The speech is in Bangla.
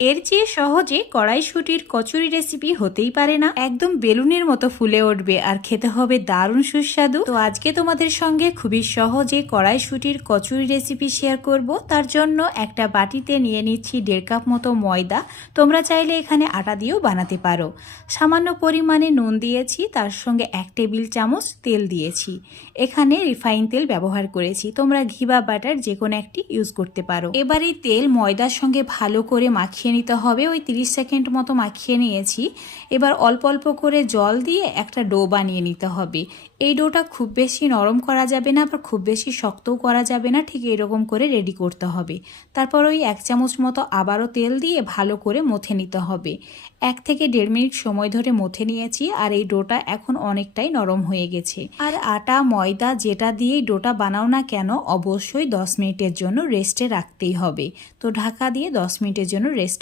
এর চেয়ে সহজে কড়াইশুঁটির কচুরি রেসিপি হতেই পারে না। একদম বেলুনের মতো ফুলে উঠবে আর খেতে হবে দারুণ সুস্বাদু। তো আজকে তোমাদের সঙ্গে খুবই সহজে কড়াইশুঁটির কচুরি রেসিপি শেয়ার করব। তার জন্য একটা বাটিতে নিয়ে নিচ্ছি 1.5 কাপ মতো ময়দা। তোমরা চাইলে এখানে আটা দিয়েও বানাতে পারো। সামান্য পরিমাণে নুন দিয়েছি, তার সঙ্গে 1 টেবিল চামচ তেল দিয়েছি। এখানে রিফাইন তেল ব্যবহার করেছি, তোমরা ঘি বা বাটার যে কোনো একটি ইউজ করতে পারো। এবার এই তেল ময়দার সঙ্গে ভালো করে মাখিয়ে নিতে হবে। ওই 30 সেকেন্ড মতো মাখিয়ে নিয়েছি। এবার অল্প অল্প করে জল দিয়ে একটা ডো বানিয়ে নিতে হবে। এই ডোটা খুব বেশি নরম করা যাবে না, আবার খুব বেশি শক্তও করা যাবে না, ঠিক এরকম করে রেডি করতে হবে। তারপর ওই 1 চামচ মতো আবারও তেল দিয়ে ভালো করে মথে নিতে হবে। 1 থেকে 1.5 মিনিট সময় ধরে মথে নিয়েছি আর এই ডোটা এখন অনেকটাই নরম হয়ে গেছে। আর আটা ময়দা যেটা দিয়েই ডোটা বানাও না কেন, অবশ্যই 10 মিনিটের জন্য রেস্টে রাখতেই হবে। তো ঢাকা দিয়ে 10 মিনিটের জন্য রেস্ট